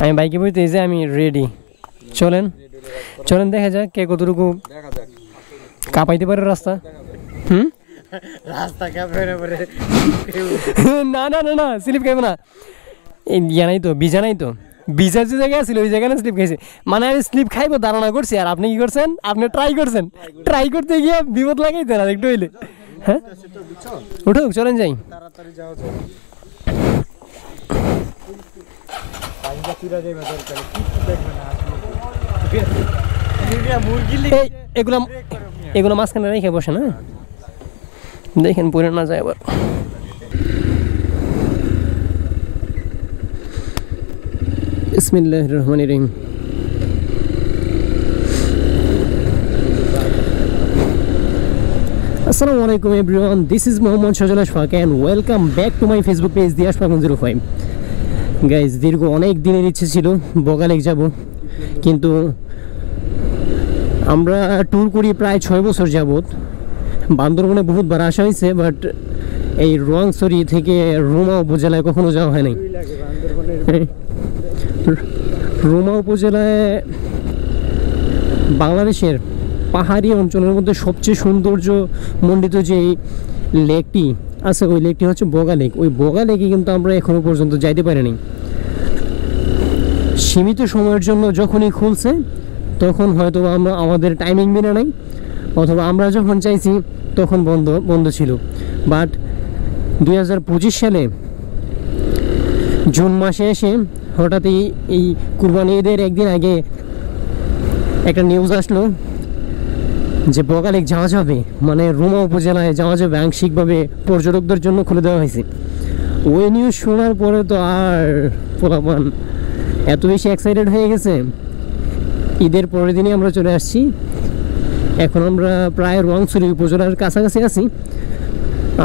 আমি বাইকে বইতে এই যে আমি রেডি। চলেন চলেন দেখা যাক কে কতটুকু কাঁপাইতে পারে রাস্তা। রাস্তা কাঁপে না না না না স্লিপ খাইব না। ইয়া নাই তো, ভিজা নাই তো, ভিজা যে জায়গায় ছিল ওই জায়গায় স্লিপ খাইছে। মানে আমি স্লিপ খাইবো ধারণা করছি, আর আপনি কি করছেন? আপনি ট্রাই করছেন, ট্রাই করতে গিয়ে বিপদ লাগাইতেন আর একটু হইলে। হ্যাঁ উঠুক, চলেন যাই। তাড়াতাড়ি যাওয়া যায়। এগুলো মাঝখানে রেখে বসে না, দেখেন পরে না যায় আবার। বিসমিল্লাহির রহমানির রহিম। আসসালামু আলাইকুম everyone, this is Mohammad Sajal Ashfaq and welcome back to my Facebook page the Ashfaq 105। Guys, দীর্ঘ অনেক দিনের ইচ্ছে ছিল বগালেক যাব, কিন্তু আমরা ট্যুর করি প্রায় 6 বছর যাবত। বান্দরবনে বহুতবার আসা হয়েছে, বাট এই রোয়াংছড়ি থেকে রুমা উপজেলায় কখনো যাওয়া হয় নাই। রুমা উপজেলায় বাংলাদেশের পাহাড়ি অঞ্চলের মধ্যে সবচেয়ে সৌন্দর্যমণ্ডিত যে লেকটি আছে, ওই লেকটি হচ্ছে বগা লেক। ওই বগা লেকে কিন্তু আমরা এখনও পর্যন্ত যাইতে পারিনি। সীমিত সময়ের জন্য যখনই খুলছে তখন হয়তো আমরা আমাদের টাইমিং মেনে নাই, অথবা আমরা যখন চাইছি তখন বন্ধ ছিল। বাট 2025 সালে জুন মাসে এসে হঠাৎই এই কুরবানি ঈদের একদিন আগে একটা নিউজ আসলো যে বগা লেক যাওয়া যাবে, মানে রুমা উপজেলায় যাওয়া যাবে, আংশিকভাবে পর্যটকদের জন্য খুলে দেওয়া হয়েছে। ওই নিউজ শোনার পরে তো আর পোলাপান এত বেশি এক্সাইটেড হয়ে গেছে। ঈদের পরের দিনই আমরা চলে আসছি। এখন আমরা প্রায় রোয়াংছড়ি উপজেলার কাছাকাছি আছি,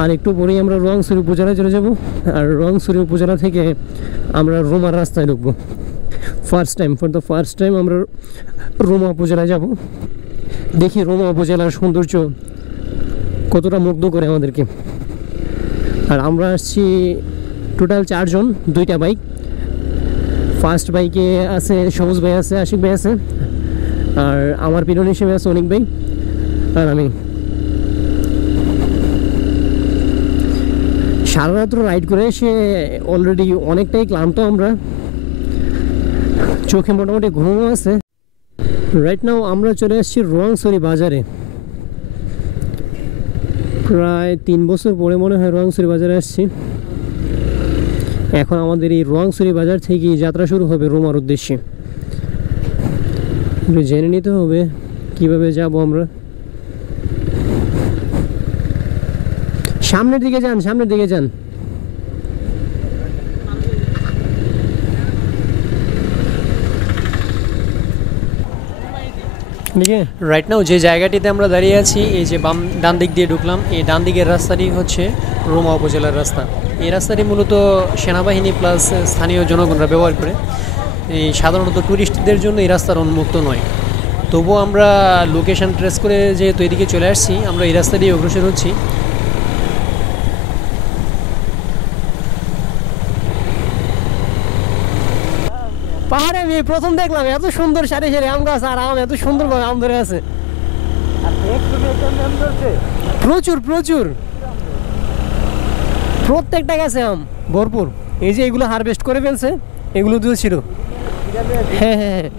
আর একটু পরেই আমরা রোয়াংছড়ি উপজেলায় চলে যাব। আর রোয়াংছড়ি উপজেলা থেকে আমরা রুমার রাস্তায় ঢুকবো। ফর দ্য ফার্স্ট টাইম আমরা রুমা উপজেলায় যাব। দেখি রুমা উপজেলার সৌন্দর্য কতটা মুগ্ধ করে আমাদেরকে। আর আমরা আসছি টোটাল 4 জন, 2টা বাইক। ফার্স্ট বাইকে আছে সবুজ ভাই, আছে আশিক ভাই আছে, আর আমার পিলন হিসেবে আছে অনিক ভাই, আর আমি। সারা রাত্র রাইড করে এসে অলরেডি অনেকটাই ক্লান্ত আমরা, চোখে মোটামুটি ঘুমও আছে। রাইট নাও আমরা চলে আসছি রোয়াংছড়ি বাজারে। প্রায় 3 বছর পরে মনে হয় রোয়াংছড়ি বাজারে আসছি। এখন আমাদের এই রোয়াংছড়ি বাজার থেকে যাত্রা শুরু হবে রুমার উদ্দেশ্যে। জেনে নিতে হবে কিভাবে যাব আমরা। সামনের দিকে যান, সামনের দিকে যান। রাইট নাও যে জায়গাটিতে আমরা দাঁড়িয়ে আছি, এই যে ডান দিক দিয়ে ঢুকলাম, এই ডান দিকের রাস্তাটি হচ্ছে রুমা উপজেলার রাস্তা। এই রাস্তাটি মূলত সেনাবাহিনী প্লাস স্থানীয় জনগণরা ব্যবহার করে। এই সাধারণত ট্যুরিস্টদের জন্য এই রাস্তার উন্মুক্ত নয়। তবুও আমরা লোকেশন ট্রেস করে যেহেতু এদিকে চলে আসছি, আমরা এই রাস্তা দিয়ে অগ্রসর হচ্ছি। পাহাড়ে আমি প্রথম দেখলাম এত সুন্দর সারি সারি আম গাছ, আর আম এত সুন্দরভাবে আম ধরে আছে। প্রচুর প্রচুর, প্রত্যেকটা গাছে আম ভরপুর। এই যে এগুলো হারভেস্ট করে ফেলছে, এগুলো তো ছিল। হ্যাঁ হ্যাঁ হ্যাঁ,